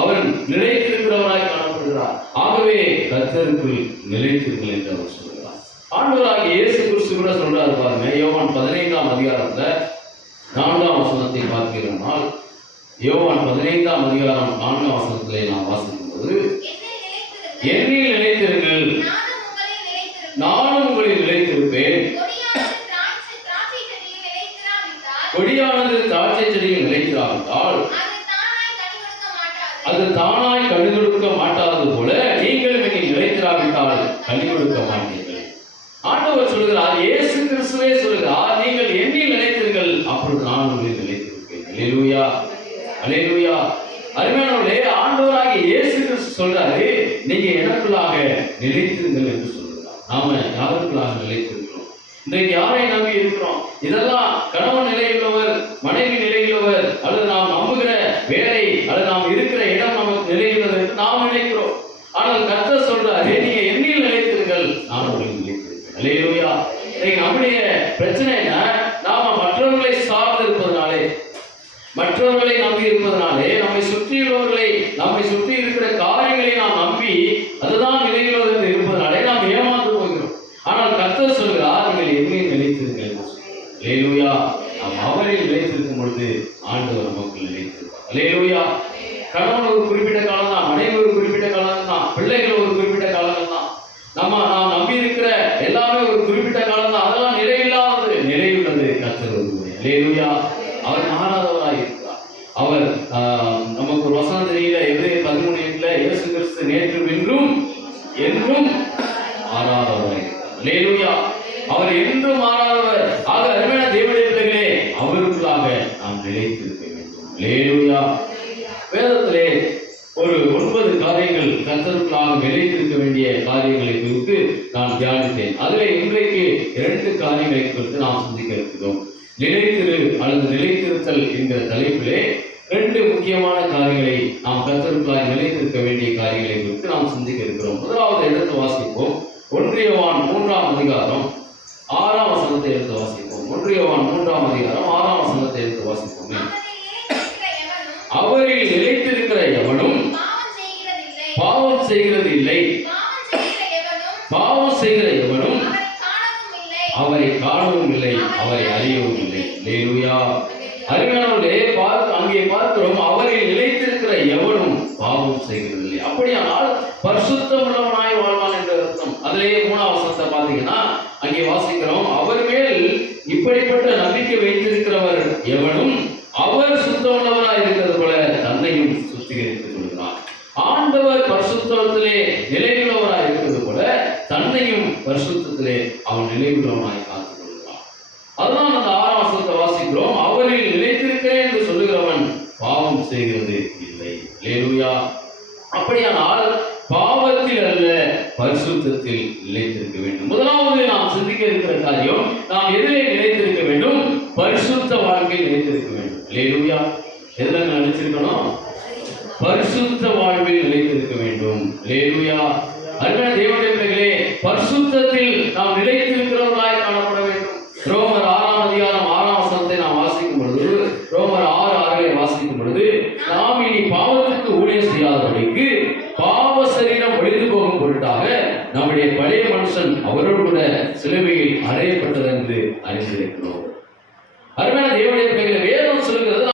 அவர் நிலைத்திருக்கிறவராய் காணப்படுகிறார். ஆகவே கர்த்தருக்குள் நிலைத்திருங்கள் என்று அவர் சொல்கிறார். ஆண்டவராகிய இயேசு கிறிஸ்து கூட சொல்றாரு பாருங்க. யோவான் 15ஆம் அதிகாரத்துல 4ஆம் வசனத்தை பார்க்கிறோம்னால், யோவான் 15ஆம் அதிகாரம் 4ஆம் வசனத்திலே நாம் வாசிக்கும் போது, என்னில் நிலைத்திருங்கள், நானும் உங்களில் நிலைத்திருப்பேன். கொடியானது திராட்சை செடியில் நிலைத்திராவிட்டால் அது தானாய் கனி கொடுக்க மாட்டாதது போல நீங்களும் என்னில் நிலைத்திராவிட்டால் கனி கொடுக்க மாட்டீர்கள். ஆண்டவர் சொல்கிறார், இயேசு கிறிஸ்துவே சொல்கிறார், நீங்கள் என்னில் நிலைத்திருங்கள், அப்பொழுது நான் உங்களில் நிலைத்திருப்பேன். அல்லேலூயா, அல்லேலூயா. அருமையானவர்களே, ஆண்டவராகிய இயேசு கிறிஸ்து சொல்றாரு, நீங்க எனக்குள்ளாக நிலைத்திருங்கள் என்று சொல்கிறார். நாம யாருக்குள்ளாக நிலைத்திருக்கிறோம்? இன்றைக்கு யாரை நம்பி இருக்கிறோம்? இதெல்லாம் கணவன் நிலையுள்ளவர், மனைவி நிலையுள்ளவர், அல்லது நாம் நம்புகிற வேலை, அல்லது நாம் இருக்கிற இடம் நமக்கு நிலையுள்ளது என்று நாம் நினைக்கிறோம். ஆனால் கர்த்தர் சொல்றாரு, நீங்க என்னில் நிலைத்திருங்கள், நான் உங்களில் நிலைத்திருக்கிறேன். அல்லேலூயா. இன்னைக்கு நம்முடைய பிரச்சனை என்ன? நாம மற்றவர்களை சார்ந்து இருப்பதனாலே, மற்றவர்களை நம்பி இருப்பதனாலே, நம்மை சுற்றியுள்ளவர்களை, நம்மை சுற்றி இருக்கிற காரியங்களை நாம் நம்பி அதுதான் நிலையுள்ளது என்று இருப்பதனாலே நாம் ஏமாந்து போகிறோம். ஆனால் கர்த்தர் சொல்கிறார், நீங்கள் என்னில் நிலைத்திருங்கள். அல்லேலூயா. நாம் அவரில் நிலைத்திருக்கும் பொழுது ஆண்டவர் நமக்கு நிலைத்திருப்பார். அல்லேலூயா. கணவன் ஒரு குறிப்பிட்ட காலம் தான், மனைவி ஒரு குறிப்பிட்ட காலம் தான், பிள்ளைகள் ஒரு குறிப்பிட்ட காலம் தான், நாம் நம்பி இருக்கிற எல்லாமே ஒரு குறிப்பிட்ட காலம் தான். அதெல்லாம் நிலையில்லாதது. நிலையுள்ளது கர்த்தர் ஒருவரே. அல்லேலூயா. அவர் மாறாதவராய் இருக்கிறார். அவர் நமக்கு ஒரு வசனம் தெரியல, எபிரேயர் 13:8, இயேசு கிறிஸ்து நேற்றும் இன்றும் என்றும் மாறாதவராய் இருக்கிறார். அல்லேலூயா. அவர் என்றும் மாறாதவர். ஆக அருமையான தேவனுடைய பிள்ளைகளே, அவருக்குள்ளாக நாம் நிலைத்திருக்க வேண்டும். அல்லேலூயா. வேதத்திலே ஒரு 9 காரியங்கள் கர்த்தருக்குள்ளாக நிலைத்திருக்க வேண்டிய காரியங்களை குறித்து நான் தியானித்தேன். அதிலே இன்றைக்கு 2 காரியங்களை குறித்து நாம் சிந்திக்க இருக்கிறோம். நிலைத்திரு அல்லது நிலைத்திருத்தல் என்கிற தலைப்பிலே 2 முக்கியமான காரியங்களை நாம் கர்த்தருக்குள்ளாக நிலைத்திருக்க வேண்டிய காரியங்களை குறித்து நாம் சிந்திக்க இருக்கிறோம். முதலாவது எடுத்து வாசிப்போம். 1 யோவான் 3ஆம் அதிகாரம் 6ஆம் வசனத்தை எடுத்து வாசிப்போம். 1 யோவான் 3ஆம் அதிகாரம் 6ஆம் வசனத்தை எடுத்து வாசிப்போம். அவரில் நிலைத்திருக்கிற எவனும் பாவம் செய்கிறது இல்லை, பாவம் செய்கிற எவனும் அவரை காணவும் இல்லை, அவரை அறியவும் இல்லை. அல்லேலூயா. அருமையானவர்களே, அங்கே பார்க்கிறோம், அவரில் நிலைத்திருக்கிற எவனும் பாவம் செய்கிறதில்லை. அப்படியானால் பரிசுத்தம் உள்ளவனாய் வாழ்வான் என்ற அர்த்தம். அதிலேயே 3ஆம் வசனத்தை பார்த்தீங்கன்னா அங்கே வாசிக்கிறோம், அவர் மேல் இப்படிப்பட்ட நம்பிக்கை வைத்திருக்கிறவர் எவனும் அவர் சுத்தம் உள்ளவராய் இருக்கிறது போல தன்னையும் சுத்திகரித்துக் கொள்கிறார். ஆண்டவர் பரிசுத்தத்திலே நிலையுள்ளவராய் இருக்கிறது போல தன்னையும் பரிசுத்தத்திலே அவன் நிலையுள்ளவனாய் காத்துக் கொள்கிறான். அதுதான் அந்த 6ஆம் வசனத்தை வாசிக்கிறோம், அவரில் நிலைத்திருக்கிறேன் என்று சொல்லுகிறவன் பாவம் செய்கிறது இல்லை. அல்லேலூயா. அப்படியானால் பாவத்தில் அல்ல, பரிசுத்தத்தில் நிலைத்திருக்க வேண்டும். முதலாவது நாம் சிந்திக்க இருக்கிற காரியம், நாம் எதிலே நிலைத்திருக்க வேண்டும்? பரிசுத்த வாழ்க்கையில் நிலைத்திருக்க வேண்டும். அல்லேலூயா. எதுல நிலைத்திருக்கணும்? பரிசுத்த வாழ்வில் நிலைத்திருக்க வேண்டும். அல்லேலூயா. அருமையான தேவனுடைய பிள்ளைகளே, பரிசுத்தத்தில் நாம் நிலைத்திருக்கிறவர்களாய் காணப்பட வேண்டும். ரோமர் 6ஆம் அதிகாரம் 6ஆம் வசனத்தை நாம் வாசிக்கும் பொழுது, ரோமர் 6:6 வாசிக்கும் பொழுது, நாம் இனி பாவத்துக்கு ஊழியம் செய்யாதபடிக்கு பாவ சரீரம் ஒழிந்து போகும் பொருட்டாக நம்முடைய பழைய மனுஷன் அவரோடு கூட சிலுவையில் அறையப்பட்டது என்று அறிந்திருக்கிறோம். அருமையான தேவனுடைய பிள்ளைகளை, வேதம் சொல்கிறது